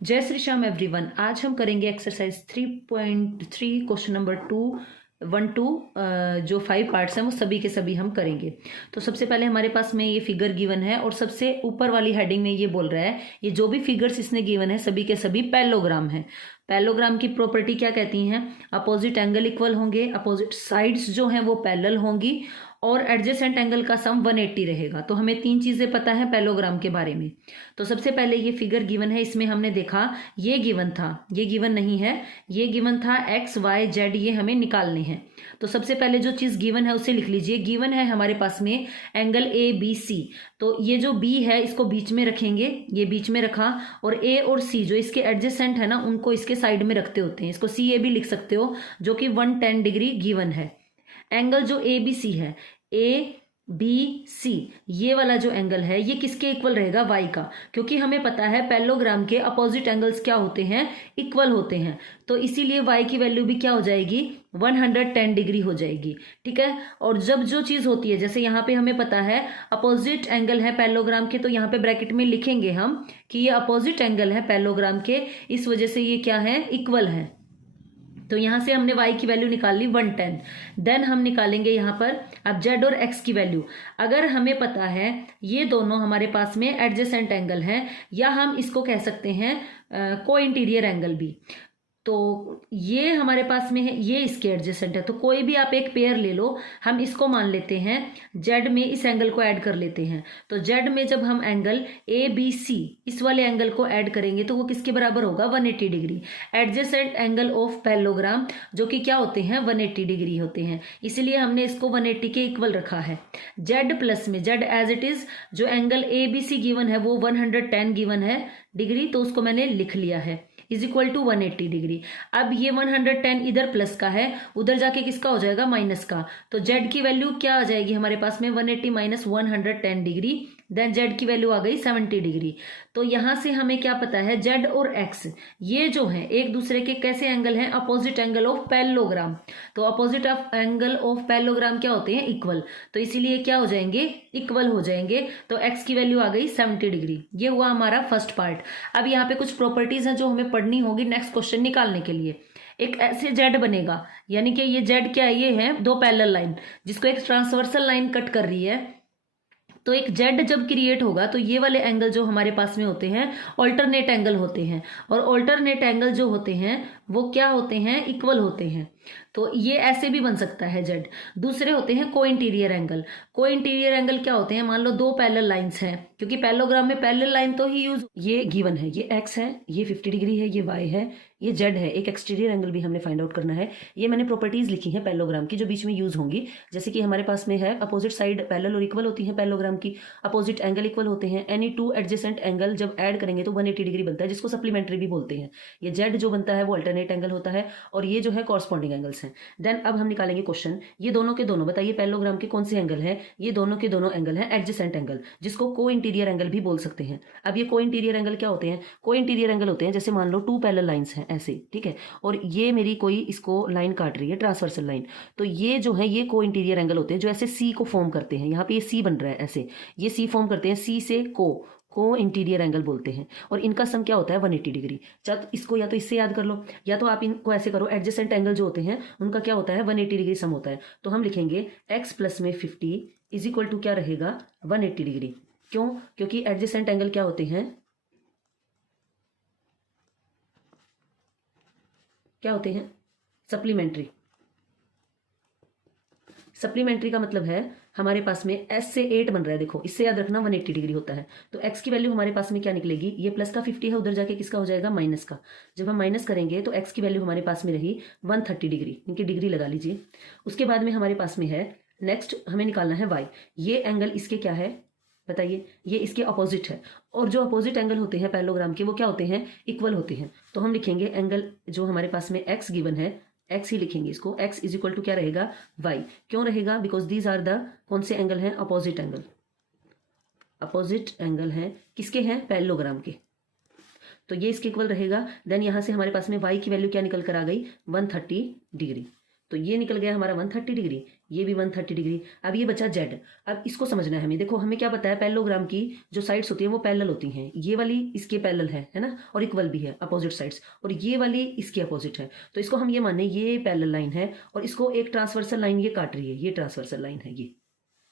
जय श्री श्याम एवरीवन। आज हम करेंगे एक्सरसाइज 3.3 क्वेश्चन नंबर 2 जो 5 पार्ट्स हैं वो सभी के सभी हम करेंगे। तो सबसे पहले हमारे पास में ये फिगर गिवन है और सबसे ऊपर वाली हेडिंग में ये बोल रहा है ये जो भी फिगर्स इसने गिवन है सभी के सभी पैरेललोग्राम है। पैरेललोग्राम की प्रॉपर्टी क्या कहती हैं? अपोजिट एंगल इक्वल होंगे, अपोजिट साइड्स जो हैं वो पैरेलल होंगी और एडजेसेंट एंगल का सम 180 रहेगा। तो हमें 3 चीजें पता है पैरेललोग्राम के बारे में। तो सबसे पहले ये फिगर गिवन है, इसमें हमने देखा ये गिवन था, ये गिवन नहीं है, ये गिवन था एक्स वाई जेड, ये हमें निकालने हैं। तो सबसे पहले जो चीज गिवन है उसे लिख लीजिए। गिवन है हमारे पास में एंगल ए बी सी, तो ये जो बी है इसको बीच में रखेंगे, ये बीच में रखा, और ए और सी जो इसके एडजेसेंट है ना उनको इसके साइड में रखते होते हैं। इसको सी ए भी लिख सकते हो, जो कि 110 डिग्री गिवन है। एंगल जो ए बी सी है, ए बी सी, ये वाला जो एंगल है ये किसके इक्वल रहेगा? वाई का, क्योंकि हमें पता है पैरेललोग्राम के अपोजिट एंगल्स क्या होते हैं? इक्वल होते हैं। तो इसीलिए वाई की वैल्यू भी क्या हो जाएगी? 110 डिग्री हो जाएगी। ठीक है। और जब जो चीज होती है, जैसे यहाँ पे हमें पता है अपोजिट एंगल है पैरेललोग्राम के, तो यहाँ पे ब्रैकेट में लिखेंगे हम कि ये अपोजिट एंगल है पैरेललोग्राम के, इस वजह से ये क्या है? इक्वल है। तो यहां से हमने y की वैल्यू निकाल ली 110। देन हम निकालेंगे यहां पर अब z और x की वैल्यू। अगर हमें पता है ये दोनों हमारे पास में एडजेसेंट एंगल हैं, या हम इसको कह सकते हैं को इंटीरियर एंगल भी, तो ये हमारे पास में है, ये इसके एडजेसेंट है। तो कोई भी आप एक पेयर ले लो, हम इसको मान लेते हैं जेड में, इस एंगल को ऐड कर लेते हैं। तो जेड में जब हम एंगल ए बी सी इस वाले एंगल को ऐड करेंगे तो वो किसके बराबर होगा? 180 degree. Adjacent angle of parallelogram जो कि क्या होते हैं? 180 डिग्री होते हैं, इसलिए हमने इसको 180 के इक्वल रखा है। जेड प्लस में जेड एज इट इज, जो angle A B C given है वो 110 गिवन है डिग्री, तो उसको मैंने लिख लिया है, इज इक्वल टू 180 डिग्री। अब ये 110 इधर प्लस का है, उधर जाके किसका हो जाएगा? माइनस का। तो जेड की वैल्यू क्या आ जाएगी हमारे पास में? 180 माइनस 110 डिग्री। देन जेड की वैल्यू आ गई 70 डिग्री। तो यहां से हमें क्या पता है? जेड और एक्स ये जो है एक दूसरे के कैसे एंगल हैं? Opposite angle of parallelogram. तो opposite of angle of parallelogram क्या होते हैं? इक्वल। तो इसीलिए क्या हो जाएंगे? इक्वल हो जाएंगे। तो एक्स की वैल्यू आ गई 70 डिग्री। ये हुआ हमारा फर्स्ट पार्ट। अब यहाँ पे कुछ प्रॉपर्टीज हैं जो हमें पढ़नी होगी नेक्स्ट क्वेश्चन निकालने के लिए। एक ऐसे जेड बनेगा, यानी कि ये जेड क्या है? ये है दो पैरेलल लाइन जिसको एक ट्रांसवर्सल लाइन कट कर रही है। तो एक जेड जब क्रिएट होगा तो ये वाले एंगल जो हमारे पास में होते हैं ऑल्टरनेट एंगल होते हैं, और ऑल्टरनेट एंगल जो होते हैं वो क्या होते हैं? इक्वल होते हैं। तो ये ऐसे भी बन सकता है जेड। दूसरे होते हैं को इंटीरियर एंगल। को इंटीरियर एंगल क्या होते हैं? मान लो दो पैरेलल लाइंस हैं, क्योंकि पैरेललोग्राम में पैरेलल लाइन तो ही यूज, ये गिवन है, ये एक्स है, ये 50 डिग्री है, ये वाई है, ये जेड है। एक एक्सटीरियर एंगल भी हमने फाइंड आउट करना है। ये मैंने प्रॉपर्टीज लिखी हैं पैरेललोग्राम की जो बीच में यूज होंगी। जैसे कि हमारे पास में है अपोजिट साइड पैरेलल और इक्वल होती है पैरेललोग्राम की, अपोजिट एंगल इक्वल होते हैं, एनी टू एडजेसेंट एंगल जब ऐड करेंगे तो 180 डिग्री बनता है, जिसको सप्लीमेंट्री भी बोलते हैं। ये जेड जो बनता है वो अल्टरनेट एंगल होता है, और ये जो है कॉरस्पॉन्डिंग एंगल्स हैं। देन अब हम निकालेंगे क्वेश्चन। ये दोनों के दोनों बताइए पैरेललोग्राम के कौन से एंगल हैं? ये दोनों के दोनों एंगल हैं एडजेसेंट एंगल, जिसको को इंटीरियर एंगल भी बोल सकते हैं। अब ये को इंटीरियर एंगल क्या होते हैं? को इंटीरियर एंगल होते हैं जैसे मान लो टू पैरेलल लाइंस हैं ऐसे, ठीक है, और ये मेरी कोई इसको लाइन काट रही है ट्रांसवर्सल लाइन, तो ये जो है ये को इंटीरियर एंगल होते हैं जो ऐसे सी को फॉर्म करते हैं। यहाँ पे ये सी बन रहा है ऐसे, ये सी फॉर्म करते हैं, सी से को इंटीरियर एंगल बोलते हैं, और इनका सम क्या होता है? 180 डिग्री। चल इसको या तो इससे याद कर लो, या तो आप इनको ऐसे करो, एडजेसेंट एंगल जो होते हैं उनका क्या होता है? 180 डिग्री सम होता है। तो हम लिखेंगे x प्लस में 50 इज इक्वल टू क्या रहेगा? 180 डिग्री। क्यों? क्योंकि एडजेसेंट एंगल क्या होते हैं? क्या होते हैं? सप्लीमेंट्री। सप्लीमेंट्री का मतलब है हमारे पास में s से 8 बन रहा है, देखो इससे याद रखना 180 डिग्री होता है। तो x की वैल्यू हमारे पास में क्या निकलेगी? ये प्लस का 50 है, उधर जाके किसका हो जाएगा? माइनस का। जब हम माइनस करेंगे तो x की वैल्यू हमारे पास में रही 130 डिग्री, इनकी डिग्री लगा लीजिए। उसके बाद में हमारे पास में है नेक्स्ट हमें निकालना है y। ये एंगल इसके क्या है बताइए? ये इसके अपोजिट है, और जो अपोजिट एंगल होते हैं पैरेललोग्राम के वो क्या होते हैं? इक्वल होते हैं। तो हम लिखेंगे एंगल जो हमारे पास में x गिवन है, x ही लिखेंगे इसको, x इज इक्वल टू क्या रहेगा? y। क्यों रहेगा? बिकॉज दीज आर द कौन से एंगल हैं? Opposite angle. अपोजिट एंगल हैं किसके हैं? पैरेललोग्राम के। तो ये इसके इक्वल रहेगा। देन यहां से हमारे पास में y की वैल्यू क्या निकल कर आ गई? 130 डिग्री। तो ये निकल गया हमारा 130 डिग्री, ये भी 130 डिग्री। अब ये बचा जेड। अब इसको समझना है हमें। देखो हमें क्या पता है, पैरेललोग्राम की जो साइड्स होती हैं वो पैरेलल होती हैं। ये वाली इसके पैरेलल है ना, और इक्वल भी है अपोजिट साइड्स, और ये वाली इसकी अपोजिट है। तो इसको हम ये माने ये पैरेलल लाइन है और इसको एक ट्रांसवर्सल लाइन ये काट रही है, ये ट्रांसवर्सल लाइन है ये,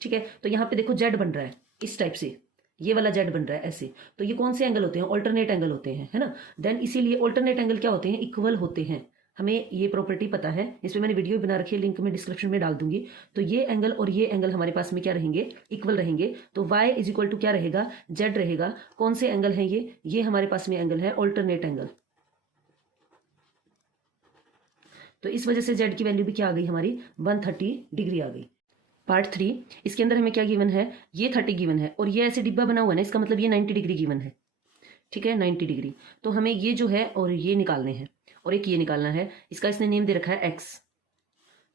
ठीक है। तो यहाँ पे देखो जेड बन रहा है इस टाइप से, ये वाला जेड बन रहा है ऐसे। तो ये कौन से एंगल होते हैं, ऑल्टरनेट एंगल होते हैं, है ना। देन इसीलिए ऑल्टरनेट एंगल क्या होते हैं, इक्वल होते हैं। हमें ये प्रॉपर्टी पता है, इस पर मैंने वीडियो बना रखी है, लिंक में डिस्क्रिप्शन में डाल दूंगी। तो ये एंगल और ये एंगल हमारे पास में क्या रहेंगे, इक्वल रहेंगे। तो y इज इक्वल टू क्या रहेगा, जेड रहेगा। कौन से एंगल है ये हमारे पास में एंगल है ऑल्टरनेट एंगल। तो इस वजह से z की वैल्यू भी क्या आ गई हमारी, 130 डिग्री आ गई। पार्ट 3, इसके अंदर हमें क्या गिवन है, ये 30 गिवन है और ये ऐसे डिब्बा बना हुआ है ना, इसका मतलब ये 90 डिग्री गिवन है, ठीक है, 90 डिग्री। तो हमें ये जो है और ये निकालने हैं और एक ये निकालना है। इसका इसने नेम दे रखा है x।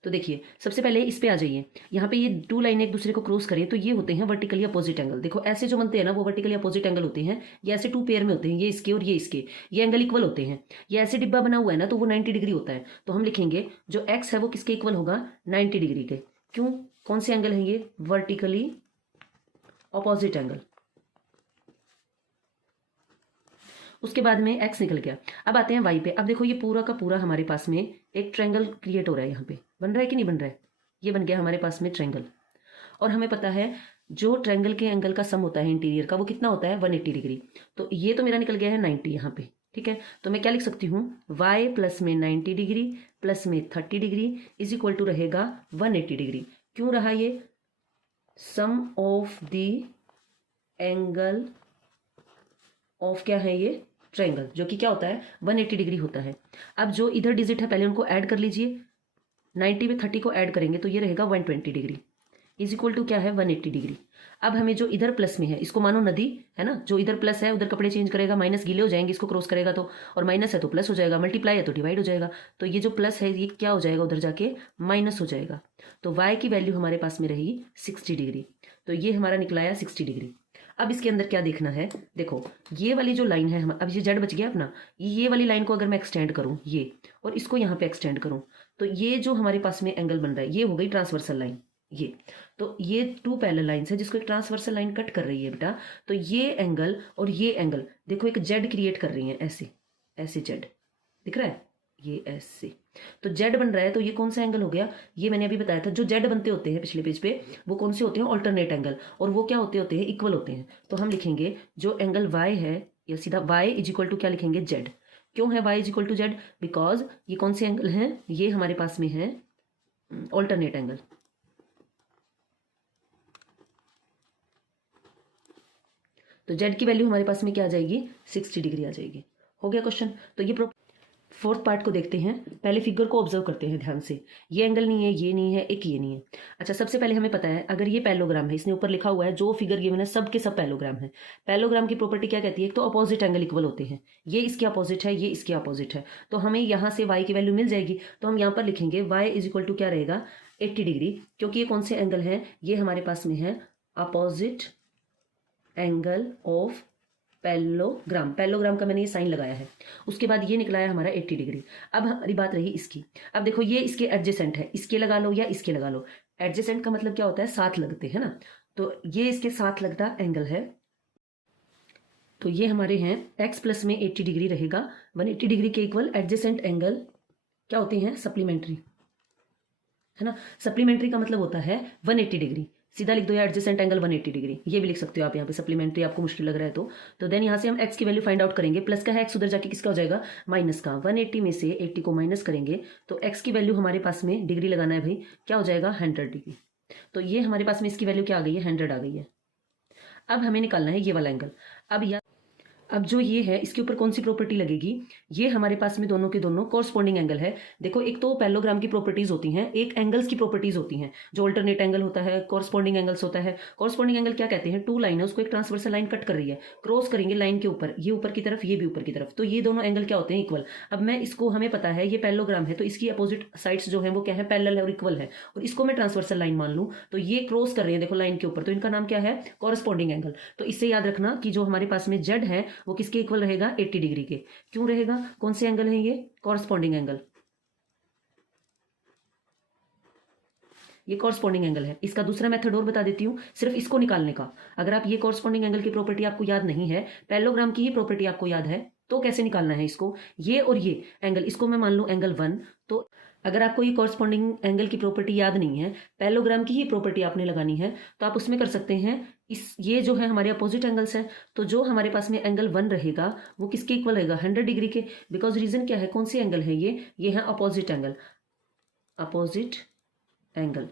तो देखिए सबसे पहले इस पे आ जाइए। यहाँ पे ये 2 लाइनें एक दूसरे को क्रॉस करें तो ये होते हैं वर्टिकली अपोजिट एंगल। देखो ऐसे जो बनते हैं ना वो वर्टिकली अपोजिट एंगल होते हैं। ये ऐसे 2 पेयर में होते हैं, ये इसके और ये इसके, ये एंगल इक्वल होते हैं। ये ऐसे डिब्बा बना हुआ है ना तो वो 90 डिग्री होता है। तो हम लिखेंगे जो x है वो किसके इक्वल होगा, 90 डिग्री के। क्यों, कौन से एंगल है ये, वर्टिकली ऑपोजिट एंगल। उसके बाद में x निकल गया। अब आते हैं y पे। अब देखो ये पूरा का पूरा हमारे पास में एक ट्रायंगल क्रिएट हो रहा है। यहाँ पे बन रहा है कि नहीं बन रहा है, ये बन गया हमारे पास में ट्रायंगल। और हमें पता है जो ट्रायंगल के एंगल का सम होता है इंटीरियर का वो कितना होता है, 180 डिग्री। तो ये तो मेरा निकल गया है 90 यहाँ पे, ठीक है। तो मैं क्या लिख सकती हूँ, y प्लस में 90 डिग्री प्लस में 30 डिग्री इज इक्वल टू रहेगा 180 डिग्री। क्यों रहा ये, सम ऑफ द एंगल ऑफ क्या है ये, ट्रायंगल, जो कि क्या होता है 180 डिग्री होता है। अब जो इधर डिजिट है पहले उनको ऐड कर लीजिए। 90 में 30 को ऐड करेंगे तो ये रहेगा 120 डिग्री इज इक्वल टू क्या है, 180 डिग्री। अब हमें जो इधर प्लस में है इसको मानो नदी है ना, जो इधर प्लस है उधर कपड़े चेंज करेगा, माइनस गीले हो जाएंगे इसको क्रॉस करेगा तो, और माइनस है तो प्लस हो जाएगा, मल्टीप्लाई है तो डिवाइड हो जाएगा। तो ये जो प्लस है ये क्या हो जाएगा, उधर जाके माइनस हो जाएगा। तो y की वैल्यू हमारे पास में रही 60 डिग्री। तो ये हमारा निकलाया 60 डिग्री। अब इसके अंदर क्या देखना है, देखो ये वाली जो लाइन है, अब ये जेड बच गया अपना, ये वाली लाइन को अगर मैं एक्सटेंड करूं ये, और इसको यहाँ पे एक्सटेंड करूं, तो ये जो हमारे पास में एंगल बन रहा है ये हो गई ट्रांसवर्सल लाइन। ये तो ये 2 पैरेलल लाइंस है जिसको एक ट्रांसवर्सल लाइन कट कर रही है बेटा। तो ये एंगल और ये एंगल देखो एक जेड क्रिएट कर रही है, ऐसे ऐसे जेड दिख रहा है, ये ऐसे। तो जेड बन रहा है तो ये कौन सा एंगल हो गया, ये मैंने अभी बताया था। जो जेड बनते होते हैं पिछले पेज पे वो कौन से होते हैं, ऑल्टरनेट एंगल, और वो क्या होते हैं, इक्वल होते हैं। तो हम लिखेंगे जो एंगल y है या सीधा y इज इक्वल टू क्या लिखेंगे, जेड। क्यों है y is equal to Z, because ये कौन से एंगल हैं, ये हमारे पास में है ऑल्टरनेट एंगल। तो जेड की वैल्यू हमारे पास में क्या आ जाएगी, 60 डिग्री आ जाएगी। हो गया क्वेश्चन। तो ये 4th पार्ट को देखते हैं। पहले फिगर को ऑब्जर्व करते हैं ध्यान से। ये एंगल नहीं है, ये नहीं है, एक ये नहीं है। अच्छा सबसे पहले हमें पता है अगर ये पैरेललोग्राम है, इसने ऊपर लिखा हुआ है जो फिगर गिवन है सब के सब पैरेललोग्राम है। पैरेललोग्राम की प्रॉपर्टी क्या कहती है, तो अपोजिट एंगल इक्वल होते हैं। ये इसके अपोजिट है, ये इसके अपोजिट है। तो हमें यहाँ से y की वैल्यू मिल जाएगी। तो हम यहाँ पर लिखेंगे y इज इक्वल टू क्या रहेगा, 80 डिग्री, क्योंकि ये कौन से एंगल है, ये हमारे पास में है opposite angle of parallelogram. Parallelogram का मैंने ये साइन लगाया है। उसके बाद ये निकला है हमारा 80 डिग्री। अब हमारी बात रही इसकी। अब देखो ये इसके एडजेसेंट है, इसके लगा लो या इसके लगा लो। एडजेसेंट का मतलब क्या होता है, साथ लगते हैं ना। तो ये इसके साथ लगता एंगल है। तो ये हमारे हैं x प्लस में 80 डिग्री रहेगा। 180 डिग्री के इक्वल एडजेसेंट एंगल क्या होते हैं, सप्लीमेंट्री, है ना। सप्लीमेंट्री का मतलब होता है 180 डिग्री। सीधा लिख दो या एडजेसेंट एंगल 180 डिग्री, ये भी लिख सकते हो आप यहाँ पे। सप्लीमेंट्री आपको मुश्किल लग रहा है तो देन यहाँ से हम x की वैल्यू फाइंड आउट करेंगे। प्लस का है x, उधर जाके किसका हो जाएगा, माइनस का। 180 में से 80 को माइनस करेंगे तो x की वैल्यू हमारे पास में डिग्री लगाना है भाई, क्या हो जाएगा 100 डिग्री। तो ये हमारे पास में इसकी वैल्यू क्या आ गई है, 100 आ गई है। अब हमें निकालना है ये वाला एंगल। अब जो ये है इसके ऊपर कौन सी प्रॉपर्टी लगेगी, ये हमारे पास में दोनों के दोनों कोरस्पॉन्डिंग एंगल है। देखो एक तो पैरेललोग्राम की प्रॉपर्टीज होती हैं, एक एंगल्स की प्रॉपर्टीज होती हैं। जो अल्टरनेट एंगल होता है कोरस्पॉन्डिंग एंगल्स होता है। कोरस्पॉन्डिंग एंगल क्या कहते हैं, 2 लाइन है उसको एक ट्रांसवर्सल लाइन कट कर रही है, क्रॉस करेंगे लाइन के ऊपर, ये ऊपर की तरफ ये भी ऊपर की तरफ, तो ये दोनों एंगल क्या होते हैं, इक्वल। अब मैं इसको, हमें पता है ये पैरेललोग्राम है तो इसकी अपोजिट साइड्स जो है वो क्या है, पैरेलल है और इक्वल है, और इसको मैं ट्रांसवर्सल लाइन मान लूँ तो ये क्रॉस कर रहे हैं देखो लाइन के ऊपर, तो इनका नाम क्या है, कोरस्पॉन्डिंग एंगल। तो इससे याद रखना कि जो हमारे पास में जेड है वो किसके इक्वल रहेगा, 80 डिग्री के। क्यों रहेगा, कौन से एंगल है ये, कॉरस्पॉन्डिंग एंगल। ये कॉरस्पॉन्डिंग एंगल है। इसका दूसरा मेथड और बता देती हूँ सिर्फ इसको निकालने का। अगर आप ये कॉरस्पॉन्डिंग एंगल की प्रॉपर्टी आपको याद नहीं है, पैरेललोग्राम की ही प्रॉपर्टी आपको याद है, तो कैसे निकालना है इसको, ये और ये एंगल, इसको मैं मान लूँ एंगल 1। तो अगर आपको ये कॉरस्पॉन्डिंग एंगल की प्रॉपर्टी याद नहीं है, पैरेललोग्राम की ही प्रॉपर्टी आपने लगानी है, तो आप उसमें कर सकते हैं ये जो है हमारे अपोजिट एंगल्स हैं, तो जो हमारे पास में एंगल 1 रहेगा वो किसके इक्वल रहेगा, 100 डिग्री के। बिकॉज रीजन क्या है, कौन सी एंगल है ये है अपोजिट एंगल, अपोजिट एंगल।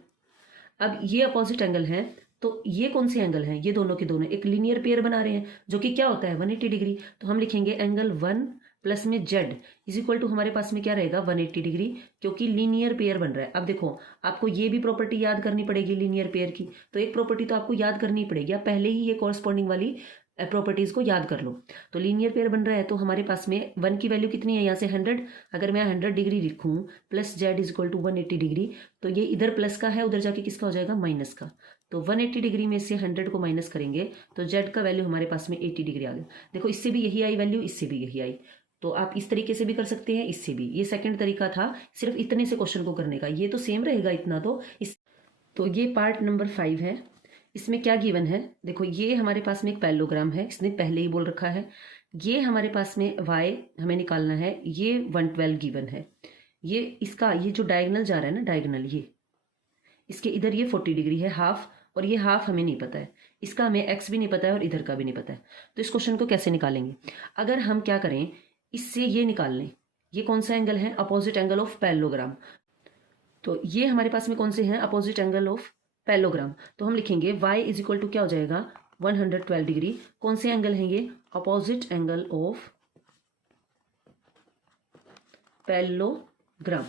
अब ये अपोजिट एंगल है, तो ये कौन से एंगल हैं, ये दोनों के दोनों एक लीनियर पेयर बना रहे हैं, जो कि क्या होता है 180 डिग्री। तो हम लिखेंगे एंगल 1 प्लस में जेड इज इक्वल टू हमारे पास में क्या रहेगा 180 डिग्री, क्योंकि लीनियर पेयर बन रहा है। अब देखो आपको ये भी प्रॉपर्टी याद करनी पड़ेगी लीनियर पेयर की, तो एक प्रॉपर्टी तो आपको याद करनी पड़ेगी, आप पहले ही ये कॉरस्पॉन्डिंग वाली प्रॉपर्टीज को याद कर लो। तो लीनियर पेयर बन रहा है, तो हमारे पास में 1 की वैल्यू कितनी है, यहाँ से 100, अगर मैं 100 डिग्री लिखूँ plus Z is equal to 180 degree, तो ये इधर प्लस का है, उधर जाके किसका हो जाएगा माइनस का। तो 180 डिग्री में से 100 को माइनस करेंगे तो जेड का वैल्यू हमारे पास में 80 डिग्री आ गया। देखो इससे भी यही आई वैल्यू, इससे भी यही आई, तो आप इस तरीके से भी कर सकते हैं, इससे भी। ये सेकंड तरीका था सिर्फ इतने से क्वेश्चन को करने का, ये तो सेम रहेगा इतना तो ये पार्ट नंबर 5 है। इसमें क्या गिवन है, देखो ये हमारे पास में एक पैरेललोग्राम है, इसने पहले ही बोल रखा है। ये हमारे पास में y हमें निकालना है, ये 112 गिवन है। ये इसका ये जो डायगोनल जा रहा है ना, डायगोनल ये इसके इधर ये 40 डिग्री है हाफ, और ये हाफ हमें नहीं पता है, इसका हमें x भी नहीं पता है और इधर का भी नहीं पता है। तो इस क्वेश्चन को कैसे निकालेंगे, अगर हम क्या करें, इससे ये निकाल लें, ये कौन सा एंगल है, अपोजिट एंगल ऑफ पैरेललोग्राम। तो ये हमारे पास में कौन से हैं, अपोजिट एंगल ऑफ पैरेललोग्राम। तो हम लिखेंगे y इज इक्वल टू क्या हो जाएगा 112 डिग्री। कौन से एंगल हैं ये, अपोजिट एंगल ऑफ पैरेललोग्राम,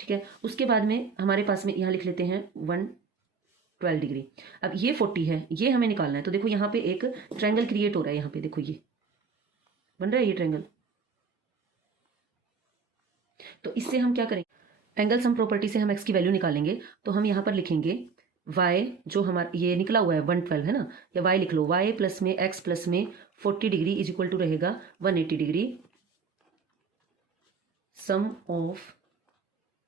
ठीक है। उसके बाद में हमारे पास में यहाँ लिख लेते हैं 112 डिग्री। अब ये 40 है, ये हमें निकालना है। तो देखो यहाँ पे एक ट्रायंगल क्रिएट हो रहा है, यहाँ पे देखो ये बन रहा है ये ट्रायंगल। तो इससे हम क्या करेंगे, एंगल सम प्रॉपर्टी से हम x की वैल्यू निकालेंगे। तो हम यहाँ पर लिखेंगे y जो हमारा ये निकला हुआ है 112 है ना, या y लिख लो, y प्लस में x प्लस में 40 डिग्री इज इक्वल टू रहेगा 180 degree, sum of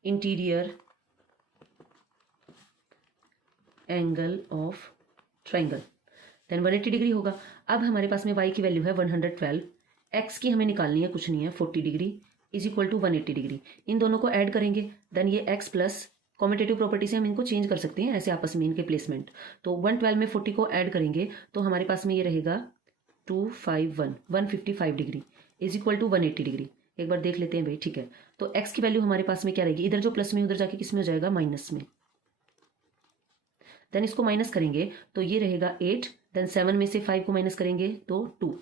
interior angle of triangle, then 180 degree होगा। अब हमारे पास में y की वैल्यू है 112, x की हमें निकालनी है, कुछ नहीं है, 40 degree is equal to 180 degree. इन दोनों को ऐड करेंगे, देन ये x प्लस कॉम्यूटेटिव प्रॉपर्टी से हम इनको चेंज कर सकते हैं ऐसे आपस में इनके प्लेसमेंट। तो 112 में 40 को ऐड करेंगे तो हमारे पास में ये रहेगा 155 degree is equal to 180 degree. एक बार देख लेते हैं भाई, ठीक है। तो x की वैल्यू हमारे पास में क्या रहेगी, इधर जो प्लस में उधर जाके किस में हो जाएगा माइनस में, देन इसको माइनस करेंगे तो ये रहेगा 8, देन 7 में से 5 को माइनस करेंगे तो 2।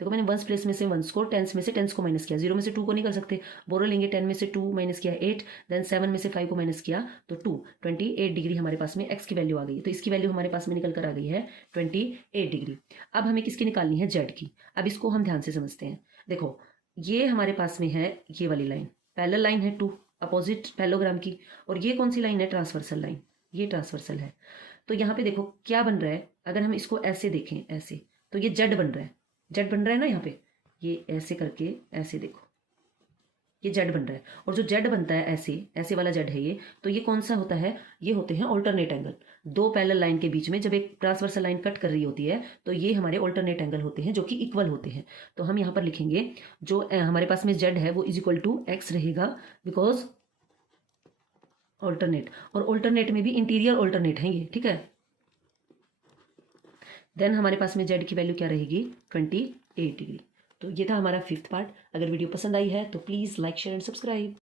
देखो मैंने वंस प्लेस में से वंस को, टेंस में से टेंस को माइनस किया, 0 में से 2 को नहीं कर सकते, बोरो लेंगे, 10 में से 2 माइनस किया 8, देन 7 में से 5 को माइनस किया तो 28 डिग्री हमारे पास में x की वैल्यू आ गई। तो इसकी वैल्यू हमारे पास में निकल कर आ गई है 28 डिग्री। अब हमें किसकी निकालनी है, z की। अब इसको हम ध्यान से समझते हैं। देखो ये हमारे पास में है ये वाली लाइन, पैरेलल लाइन है 2 अपोजिट पैरेललोग्राम की, और ये कौन सी लाइन है, ट्रांसवर्सल लाइन, ये ट्रांसवर्सल है। तो यहाँ पे देखो क्या बन रहा है, अगर हम इसको ऐसे देखें ऐसे, तो ये जेड बन रहा है, जेड बन रहा है ना यहाँ पे, ये ऐसे करके ऐसे देखो ये जेड बन रहा है, और जो जेड बनता है ऐसे ऐसे वाला जेड है ये, तो ये कौन सा होता है, ये होते हैं ऑल्टरनेट एंगल। दो पैरेलल लाइन के बीच में जब एक ट्रांसवर्सल लाइन कट कर रही होती है तो ये हमारे ऑल्टरनेट एंगल होते हैं जो कि इक्वल होते हैं। तो हम यहाँ पर लिखेंगे जो हमारे पास में जेड है वो इज इक्वल टू एक्स रहेगा, बिकॉज ऑल्टरनेट, और ऑल्टरनेट में भी इंटीरियर ऑल्टरनेट है ये, ठीक है। देन हमारे पास में जेड की वैल्यू क्या रहेगी 28 डिग्री। तो ये था हमारा 5th पार्ट। अगर वीडियो पसंद आई है तो please like share and subscribe.